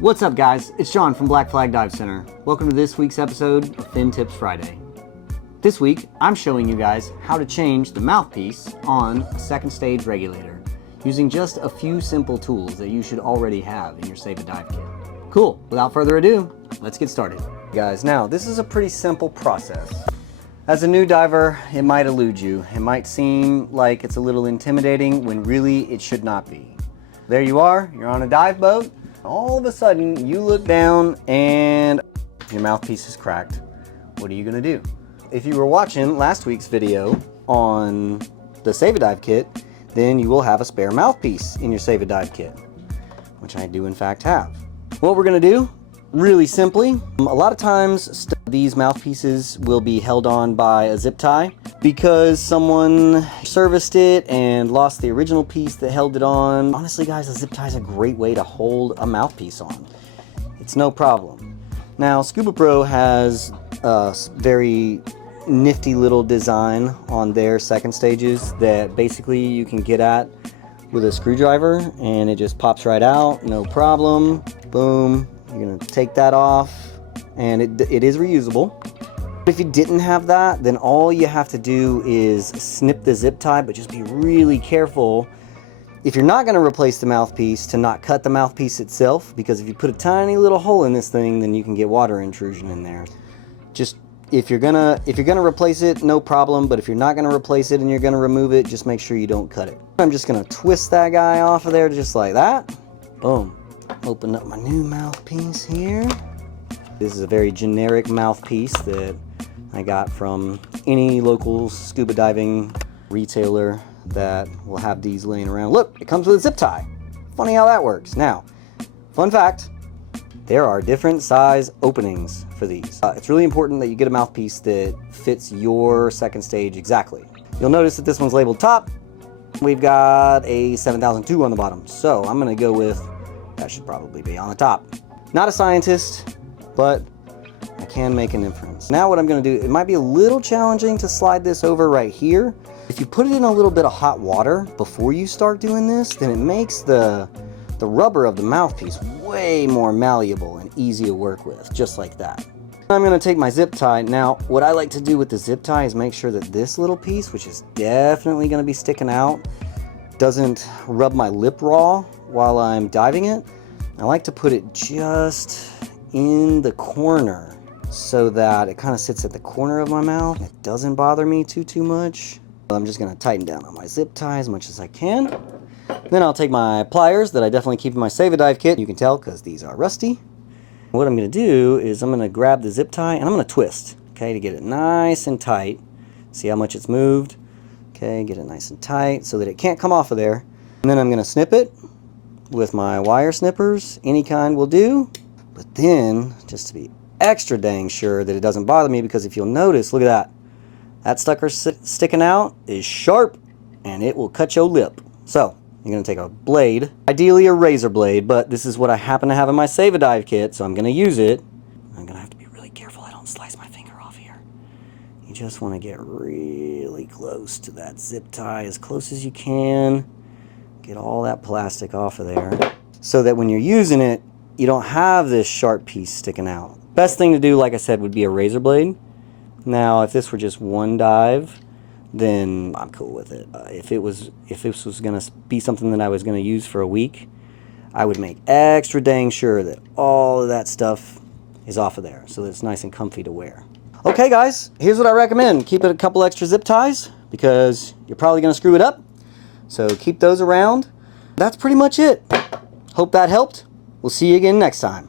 What's up guys, it's John from Black Flag Dive Center. Welcome to this week's episode of Fin Tips Friday. This week, I'm showing you guys how to change the mouthpiece on a second stage regulator using just a few simple tools that you should already have in your Save a Dive kit. Cool, without further ado, let's get started. Guys, now this is a pretty simple process. As a new diver, it might elude you. It might seem like it's a little intimidating when really it should not be. There you are, you're on a dive boat. All of a sudden, you look down and your mouthpiece is cracked. What are you gonna do? If you were watching last week's video on the Save a Dive kit, then you will have a spare mouthpiece in your Save a Dive kit, which I do in fact have. What we're gonna do, really simply, a lot of times these mouthpieces will be held on by a zip tie because someone serviced it and lost the original piece that held it on. Honestly guys, a zip tie is a great way to hold a mouthpiece on. It's no problem. Now Scuba Pro has a very nifty little design on their second stages that basically you can get at with a screwdriver and it just pops right out, no problem. Boom, you're gonna take that off and it is reusable. If you didn't have that, then all you have to do is snip the zip tie, but just be really careful if you're not going to replace the mouthpiece to not cut the mouthpiece itself, because if you put a tiny little hole in this thing, then you can get water intrusion in there. Just if you're gonna replace it, no problem, but if you're not gonna replace it and you're gonna remove it, just make sure you don't cut it. I'm just gonna twist that guy off of there just like that. Boom. Open up my new mouthpiece here. This is a very generic mouthpiece that I got from any local scuba diving retailer that will have these laying around. Look, it comes with a zip tie. Funny how that works. Now, fun fact, there are different size openings for these. It's really important that you get a mouthpiece that fits your second stage exactly. You'll notice that this one's labeled top. We've got a 7002 on the bottom. So I'm gonna go with, that should probably be on the top. Not a scientist, but I can make an inference. Now what I'm gonna do, it might be a little challenging to slide this over right here. If you put it in a little bit of hot water before you start doing this, then it makes the rubber of the mouthpiece way more malleable and easy to work with, just like that. I'm gonna take my zip tie. Now, what I like to do with the zip tie is make sure that this little piece, which is definitely gonna be sticking out, doesn't rub my lip raw while I'm diving it. I like to put it just in the corner so that it kind of sits at the corner of my mouth. It doesn't bother me too much. I'm just gonna tighten down on my zip tie as much as I can. Then I'll take my pliers that I definitely keep in my Save a Dive kit. You can tell because these are rusty. What I'm gonna do is I'm gonna grab the zip tie and I'm gonna twist, okay, to get it nice and tight. See how much it's moved? Okay, get it nice and tight so that it can't come off of there. And then I'm gonna snip it with my wire snippers. Any kind will do. But then, just to be extra dang sure that it doesn't bother me, because if you'll notice, look at that. That sucker sticking out is sharp and it will cut your lip. So, you're going to take a blade, ideally a razor blade, but this is what I happen to have in my Save a Dive kit, so I'm going to use it. I'm going to have to be really careful I don't slice my finger off here. You just want to get really close to that zip tie, as close as you can. Get all that plastic off of there so that when you're using it, you don't have this sharp piece sticking out. Best thing to do, like I said, would be a razor blade. Now, if this were just one dive, then I'm cool with it. If this was gonna be something that I was gonna use for a week, I would make extra dang sure that all of that stuff is off of there so that it's nice and comfy to wear. Okay guys, here's what I recommend. Keep it a couple extra zip ties because you're probably gonna screw it up. So keep those around. That's pretty much it. Hope that helped. We'll see you again next time.